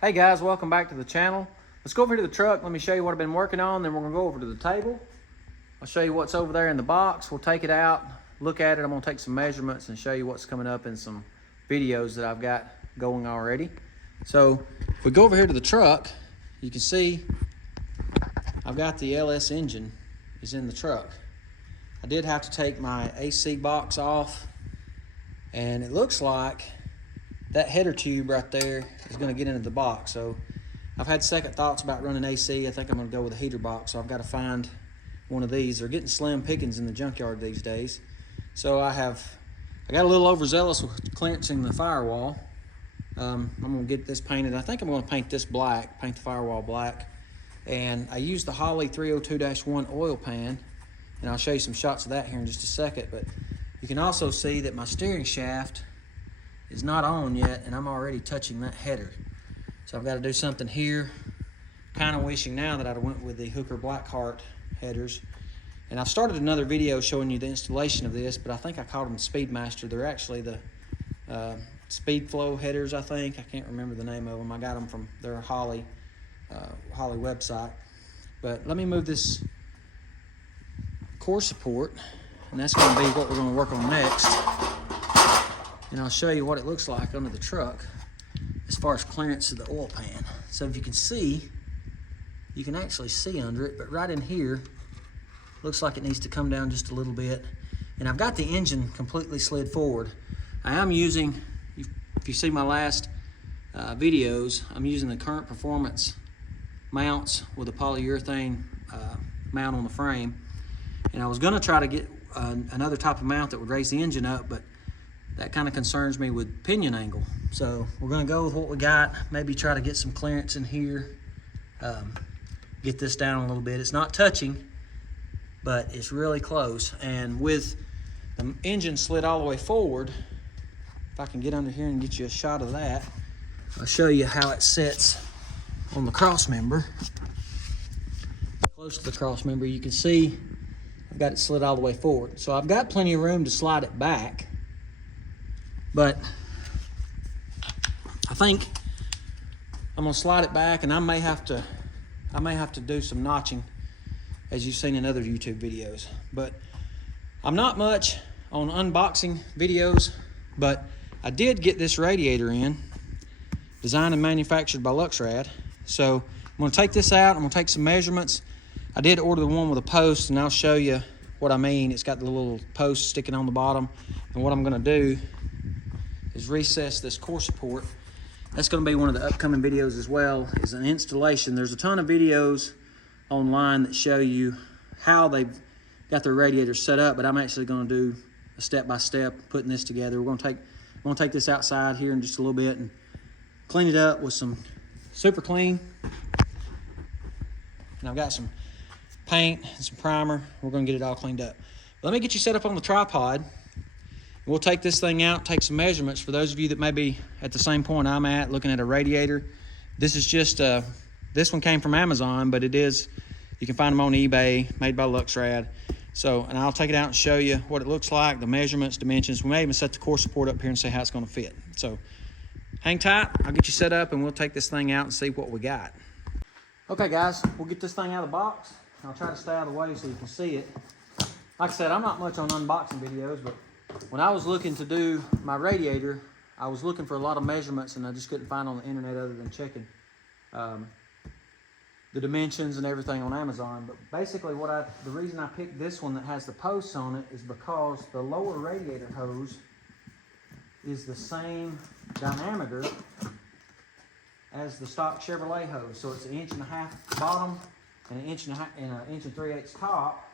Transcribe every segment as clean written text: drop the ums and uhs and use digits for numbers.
Hey guys, welcome back to the channel. Let's go over to the truck. Let me show you what I've been working on. Then we're gonna go over to the table. I'll show you what's over there in the box. We'll take it out, look at it. I'm gonna take some measurements and show you what's coming up in some videos that I've got going already. So if we go over here to the truck, you can see I've got the LS engine is in the truck. I did have to take my AC box off, and it looks like that header tube right there is going to get into the box. So I've had second thoughts about running AC. I think I'm going to go with a heater box. So I've got to find one of these. They're getting slim pickings in the junkyard these days. So I got a little overzealous with clenching the firewall. I'm going to get this painted. I think I'm going to paint this black, paint the firewall black. And I used the Holley 302-1 oil pan, and I'll show you some shots of that here in just a second. But you can also see that my steering shaft is not on yet, and I'm already touching that header. So I've got to do something here. Kind of wishing now that I'd went with the Hooker Blackheart headers. And I've started another video showing you the installation of this, but I think I called them Speedmaster. They're actually the Speed Flow headers, I think. I can't remember the name of them. I got them from their Holley website. But let me move this core support, and that's going to be what we're going to work on next. And I'll show you what it looks like under the truck as far as clearance of the oil pan. So if you can see, you can actually see under it, but right in here, looks like it needs to come down just a little bit. And I've got the engine completely slid forward. I am using, if you see my last videos, I'm using the Current Performance mounts with a polyurethane mount on the frame. And I was gonna try to get another type of mount that would raise the engine up, but that kind of concerns me with pinion angle. So we're gonna go with what we got, maybe try to get some clearance in here, get this down a little bit. It's not touching, but it's really close. And with the engine slid all the way forward, if I can get under here and get you a shot of that, I'll show you how it sits on the cross member. Close to the cross member, you can see I've got it slid all the way forward. So I've got plenty of room to slide it back. But I think I'm gonna slide it back, and I may have to do some notching, as you've seen in other YouTube videos. But I'm not much on unboxing videos, but I did get this radiator in, designed and manufactured by Luxrad. So I'm gonna take this out, I'm gonna take some measurements. I did order the one with a post, and I'll show you what I mean. It's got the little post sticking on the bottom, and what I'm gonna do is recess this core support. That's going to be one of the upcoming videos as well, is an installation. There's a ton of videos online that show you how they've got their radiators set up, but I'm actually going to do a step-by-step putting this together. I'm going to take this outside here in just a little bit and clean it up with some Super Clean. And I've got some paint and some primer. We're going to get it all cleaned up. Let me get you set up on the tripod. We'll take this thing out, take some measurements for those of you that may be at the same point I'm at, looking at a radiator. This is just, this one came from Amazon, but it is, you can find them on eBay, made by Luxrad. So, and I'll take it out and show you what it looks like, the measurements, dimensions. We may even set the core support up here and see how it's gonna fit. So, hang tight, I'll get you set up and we'll take this thing out and see what we got. Okay guys, we'll get this thing out of the box. I'll try to stay out of the way so you can see it. Like I said, I'm not much on unboxing videos, but when I was looking to do my radiator, I was looking for a lot of measurements, and I just couldn't find on the internet other than checking the dimensions and everything on Amazon. But basically the reason I picked this one that has the posts on it is because the lower radiator hose is the same diameter as the stock Chevrolet hose. So it's 1.5 inches bottom and 1.5 inches and 3/8 top,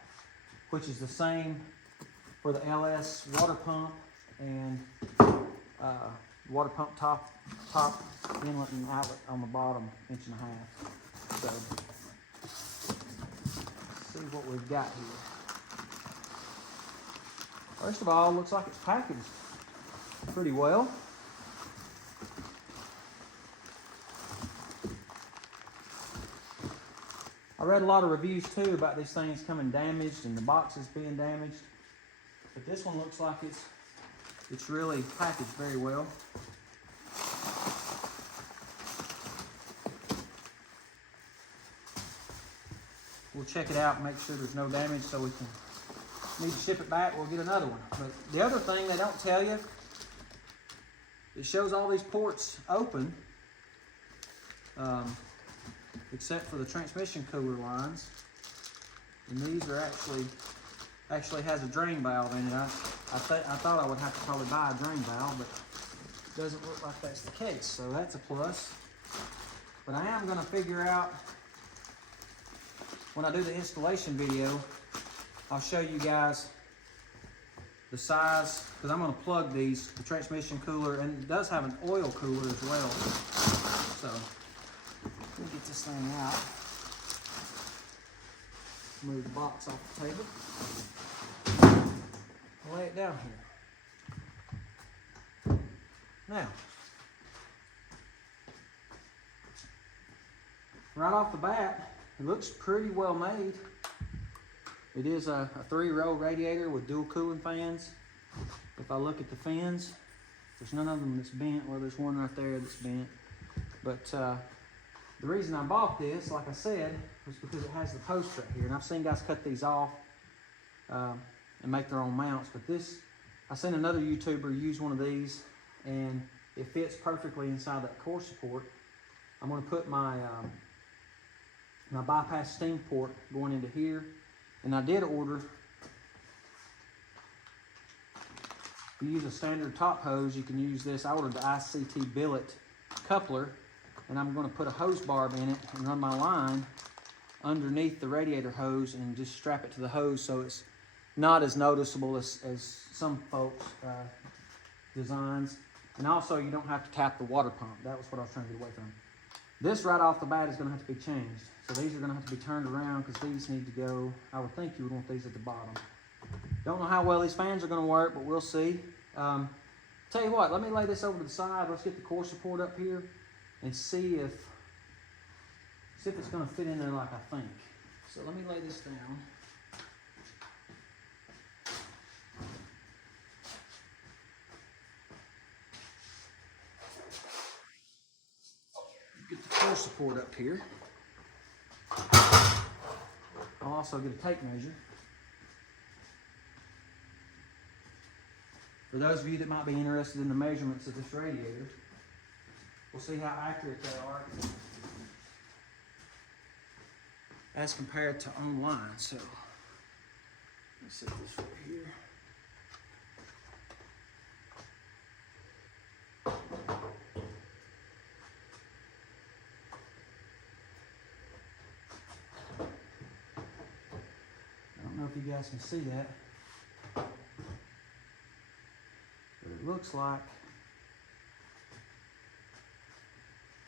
which is the same for the LS water pump and water pump top inlet and outlet on the bottom, 1.5 inches. So let's see what we've got here. First of all, it looks like it's packaged pretty well. I read a lot of reviews too about these things coming damaged and the boxes being damaged. But this one looks like it's really packaged very well. we'll check it out and make sure there's no damage, so we can need to ship it back, we'll get another one. But the other thing they don't tell you, it shows all these ports open, except for the transmission cooler lines. And these are actually has a drain valve in it. I thought I would have to probably buy a drain valve, but it doesn't look like that's the case, so that's a plus. But I am going to figure out, when I do the installation video, I'll show you guys the size, because I'm going to plug these, the transmission cooler, and it does have an oil cooler as well. So, let me get this thing out. Move the box off the table. Lay it down here. Now, right off the bat, it looks pretty well made. It is a 3-row radiator with dual cooling fans. If I look at the fins, there's none of them that's bent. Well, there's one right there that's bent. But the reason I bought this, like I said, was because it has the post right here. And I've seen guys cut these off and make their own mounts. But this, I seen another YouTuber use one of these, and it fits perfectly inside that core support. I'm going to put my my bypass steam port going into here. And I did order, if you use a standard top hose, you can use this. I ordered the ICT Billet coupler, and I'm going to put a hose barb in it and run my line underneath the radiator hose and just strap it to the hose, so it's not as noticeable as some folks' designs. And also, you don't have to tap the water pump. That was what I was trying to get away from. This right off the bat is going to have to be changed. So these are going to have to be turned around, because these need to go, I would think you would want these at the bottom. Don't know how well these fans are going to work, but we'll see. Tell you what, let me lay this over to the side. Let's get the core support up here and see if it's going to fit in there like I think. So let me lay this down. Get the core support up here. I'll also get a tape measure. For those of you that might be interested in the measurements of this radiator, we'll see how accurate they are as compared to online. So, let's set this right here. I don't know if you guys can see that, but it looks like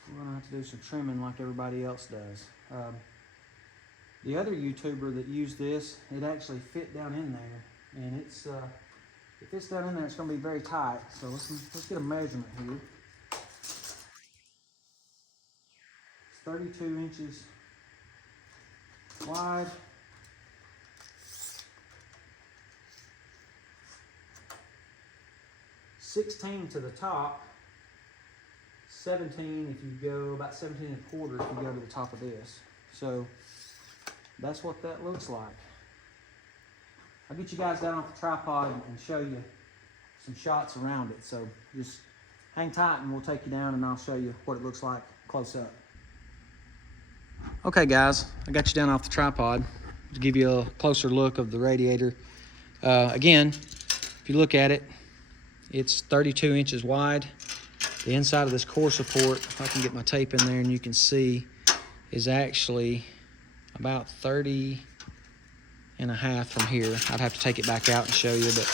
we're gonna have to do some trimming like everybody else does. The other YouTuber that used this, it actually fit down in there, and it's if it's down in there, it's gonna be very tight. So let's get a measurement here. It's 32 inches wide. 16 to the top, 17 if you go, about 17 and a quarter if you go to the top of this. So that's what that looks like. I'll get you guys down off the tripod and show you some shots around it. So just hang tight and we'll take you down and I'll show you what it looks like close up. Okay guys, I got you down off the tripod to give you a closer look of the radiator. Again, if you look at it, it's 32 inches wide. The inside of this core support, if I can get my tape in there and you can see, is actually about 30 and a half from here. I'd have to take it back out and show you, but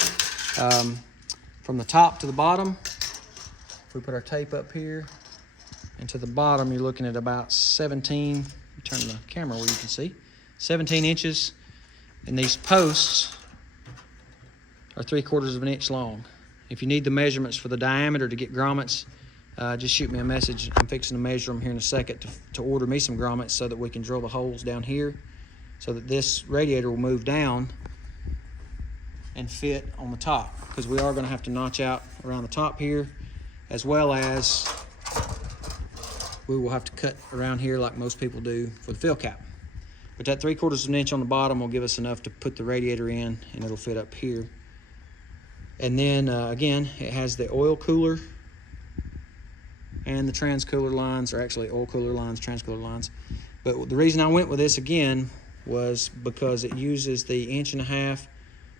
from the top to the bottom, if we put our tape up here, and to the bottom, you're looking at about 17, turn the camera where you can see, 17 inches, and these posts are 3/4 of an inch long. If you need the measurements for the diameter to get grommets, just shoot me a message. I'm fixing to measure them here in a second to order me some grommets so that we can drill the holes down here so that this radiator will move down and fit on the top, because we are going to have to notch out around the top here, as well as we will have to cut around here like most people do for the fill cap. But that 3/4 of an inch on the bottom will give us enough to put the radiator in, and it'll fit up here. And then again, it has the oil cooler and the transcooler lines, or actually oil cooler lines, transcooler lines. But the reason I went with this again was because it uses the 1.5"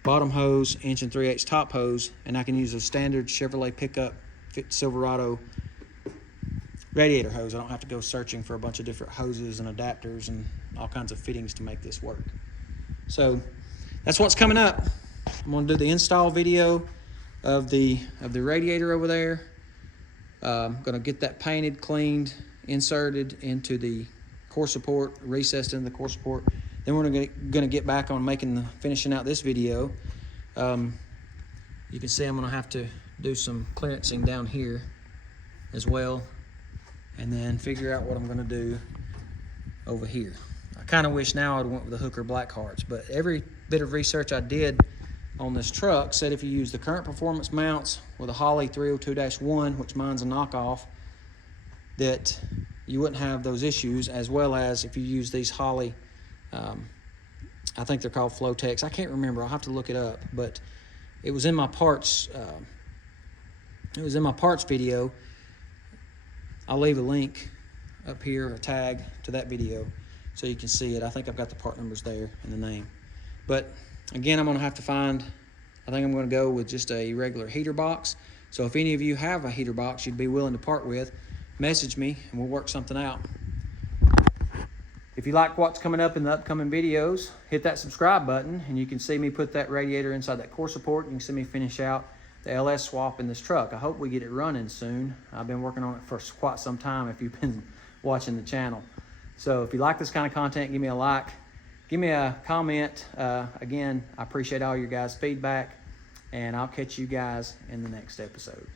bottom hose, 1 3/8" top hose, and I can use a standard Chevrolet pickup Silverado radiator hose. I don't have to go searching for a bunch of different hoses and adapters and all kinds of fittings to make this work. So that's what's coming up. I'm going to do the install video of the radiator over there. I'm going to get that painted, cleaned, inserted into the core support, recessed into the core support. Then we're going to get back on finishing out this video. You can see I'm going to have to do some clearancing down here as well, and then figure out what I'm going to do over here. I kind of wish now I'd went with the Hooker Black Hearts, but every bit of research I did on this truck said if you use the current performance mounts with a Holley 302-1, which mine's a knockoff, that you wouldn't have those issues, as well as if you use these Holley, I think they're called Flotex. I can't remember. I'll have to look it up, but it was in my parts. It was in my parts video. I'll leave a link up here, a tag to that video, so you can see it. I think I've got the part numbers there and the name. But again, I'm going to have to find, I think I'm going to go with just a regular heater box. So if any of you have a heater box you'd be willing to part with, message me and we'll work something out. If you like what's coming up in the upcoming videos, hit that subscribe button and you can see me put that radiator inside that core support. You can see me finish out the LS swap in this truck. I hope we get it running soon. I've been working on it for quite some time if you've been watching the channel. So if you like this kind of content, give me a like, give me a comment. Again, I appreciate all your guys' feedback, and I'll catch you guys in the next episode.